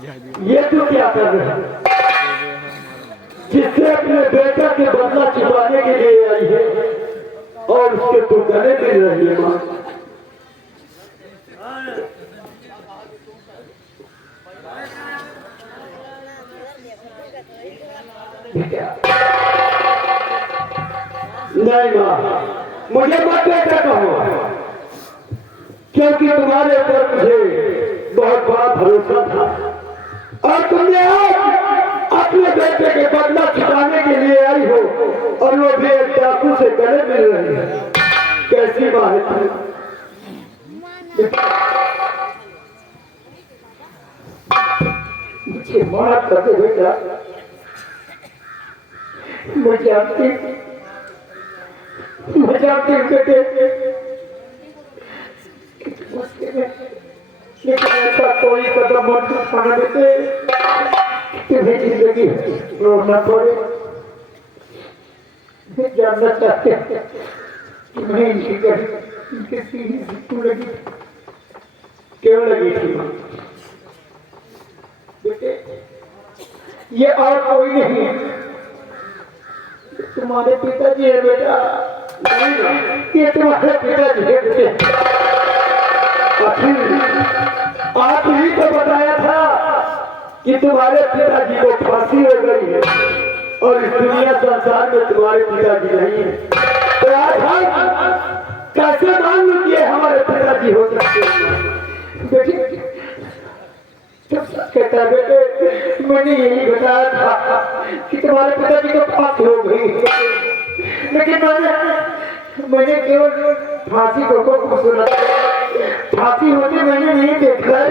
ये तू क्या कर रहे है? जिससे अपने बेटा के बदला चुकाने के लिए आई है और उसके तू गले मिल रही है मां। नहीं मां, मुझे मत बेटा कहो, क्योंकि तुम्हारे ऊपर मुझे बहुत बड़ा भरोसा था और तुमने आज अपने बेटे के बदला चुकाने के लिए आई हो और वो भी एक चाकू से गले मिल रही है। कैसी बात है? मुझे माफ कर दो बेटा, मुझे आपके बेटे लेकिन ऐसा कोई कदम मत उठाने देते तुम्हें जिंदगी रोना पड़े। मैं जानना चाहते तुम्हें इनके सीने क्यों लगी, क्यों लगी थी बेटे? ये और कोई नहीं, तुम्हारे पिताजी है बेटा। ये तुम्हारे पिताजी है बेटे। आप ही तो बताया था कि तुम्हारे पिताजी को फांसी हो गई है और इस दुनिया संसार में तुम्हारे पिताजी नहीं है। तो आज हम कैसे मान लो कि हमारे पिताजी हो सकते हैं? बेटे कहता है बेटे, मैंने यही बताया था कि तुम्हारे पिताजी को फांसी हो गई, लेकिन मैंने केवल फांसी को सुना, फांसी होती मैंने नहीं देखा है।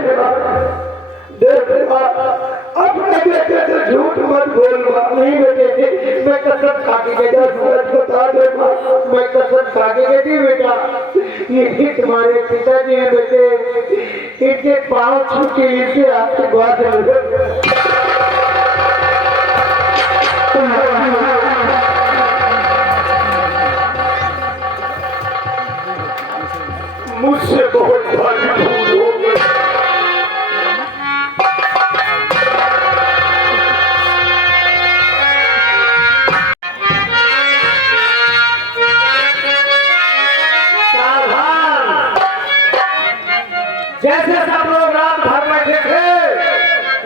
अपने बेटे से झूठ मत बोल, नहीं बेटे, मैं कसम खा के गया, सूरज बता दे, मैं कसम खा के गई थी बेटा। ये तुम्हारे पिताजी हैं बेटे, इनके पाँव छू के इनके आपके बात मुझसे बहुत भारी भूल हो गई। जैसे सब लोग रात भर बैठे थे,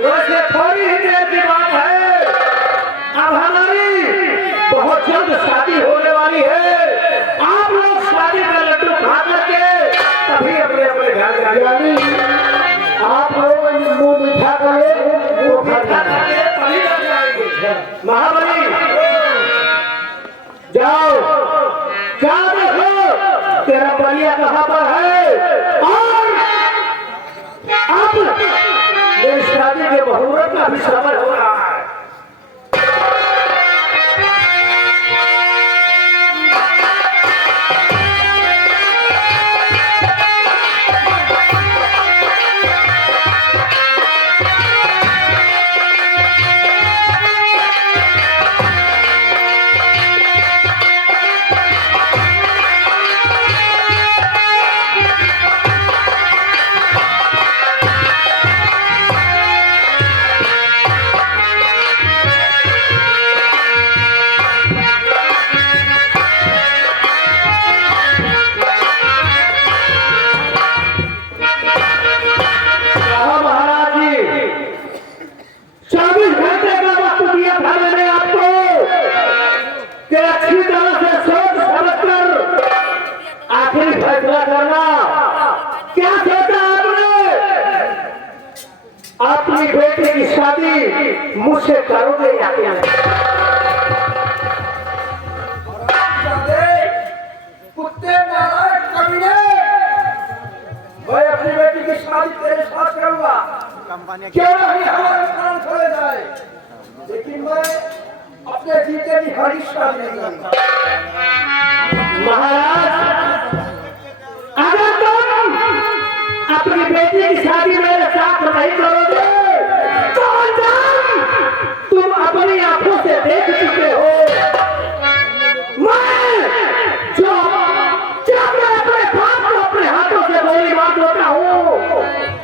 वैसे थोड़ी ही देर की बात है, अब हमारी बहुत जल्द शादी होने वाली है। आप लोग शादी का लड्डू खा करके तभी अपने अपने घर जाएंगे। आप लोग मुंह मीठा करे, मुंह मीठा करके तभी घर जाएंगे। महाबली जाओ, क्या देखो तेरा बलिया कहाँ पर है और अब मेरी शादी के मुहूर्त का भी समय हो रहा है। क्या सोचा आपने? अपनी बेटी की शादी मुझसे करोगे या क्या? कुत्ते नालायक कमीने, मैं अपनी बेटी की शादी तेरे साथ करूंगा, क्यों नहीं हमारे प्राण छोड़े जाए, लेकिन मैं अपने जीते की हरी शादी नहीं करूंगा। महाराज, अगर तुम अपनी बेटी की शादी मेरे साथ नहीं करोगे तो तुम अपनी आंखों से देख चुके हो। मैं जब मैं अपने बाप को अपने हाथों से गोली मार देता हूँ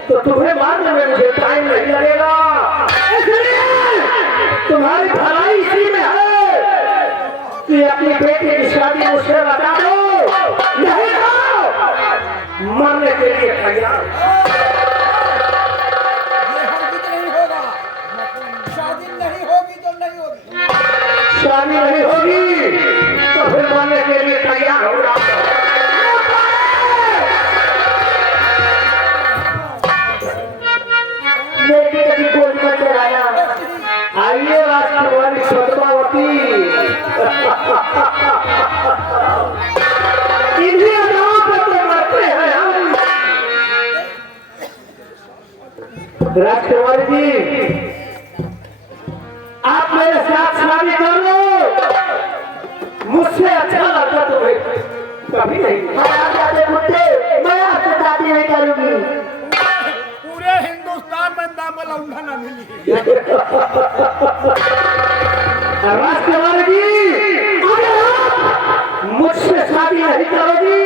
तो तुम्हें मारने में मुझे टाइम नहीं लगेगा। कि अपनी बेटी की शादी मुझसे बता दो, नहीं तो मरने के लिए तैयार। शादी नहीं होगी तो नहीं होगी, शादी नहीं होगी तो फिर मरने के लिए तैयार हो रहा। बेटी कभी गोद में चढ़ाया, आइए राजकुमारी सदमावती। इन्हीं अदाओं पे तो मरते हैं हम। राजकुमारी जी, आप मेरे साथ शादी कर लो, मुझसे अच्छा लगता तुम्हें कभी नहीं। मैं आपसे शादी नहीं करूंगी। पूरे हिंदुस्तान में दामल उंधा ना मिली। राजकुमारी जी, अगर आप मुझसे शादी नहीं करोगी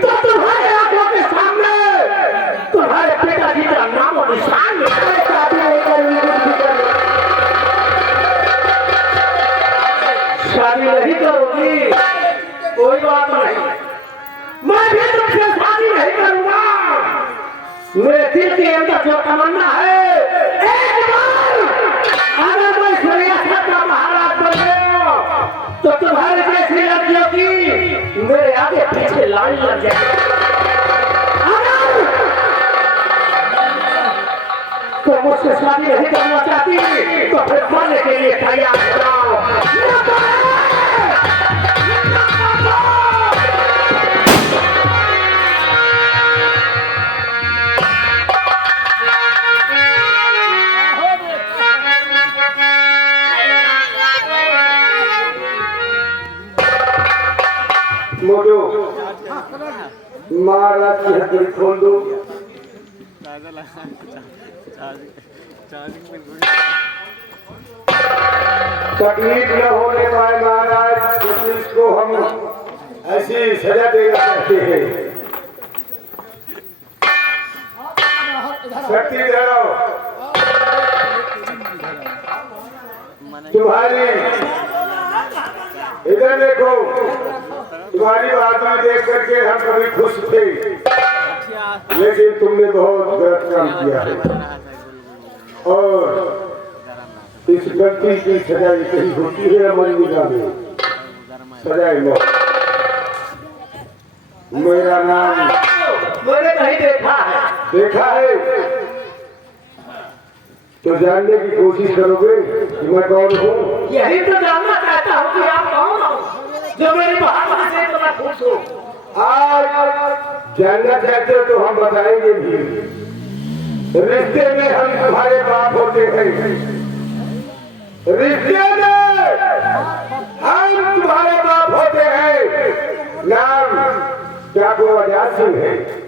तो तुम्हारे आंखों के सामने तुम्हारे पिताजी का नाम और निशान नहीं। शादी नहीं करूंगी, कुछ भी कर लो। शादी नहीं करोगी कोई बात नहीं, मैं भी तुमसे शादी नहीं करूंगा। मेरे दिल के अंदर जो तमन्ना है, एक बार अगर मैं सियासत का महाराज बन गया तो तुम्हारे जैसी लड़कियों की मेरे आगे पीछे लाइन लग जाएगी। तो मुझसे शादी नहीं करना चाहती तो फिर मरने के लिए तैयार हो जाओ। मोटो महाराज की हथेली खोल दो। तकलीफ न होने पाए महाराज, इसको हम ऐसी सजा देना चाहते हैं। शक्ति धरो, तुम्हारी इधर देखो, तुम्हारी बात में देख करके हम कभी खुश थे, लेकिन तुमने बहुत गलत काम किया है और इस गलती की सजा कहीं होती है हमारी निगाह में, सजाए मौत। मेरा नाम मैंने कहीं देखा है तो जानने की कोशिश करोगे कि मैं कौन हूँ? यही तो जानना चाहता हूँ कि आप कौन हो जो मेरी बहादुरी से तो मैं खुश हूँ। आज जानना चाहते हो तो हम बताएंगे भी। रिश्ते में हम तुम्हारे बाप होते हैं, रिश्ते में हम तुम्हारे बाप होते हैं। नाम क्या को आजाद सिंह है।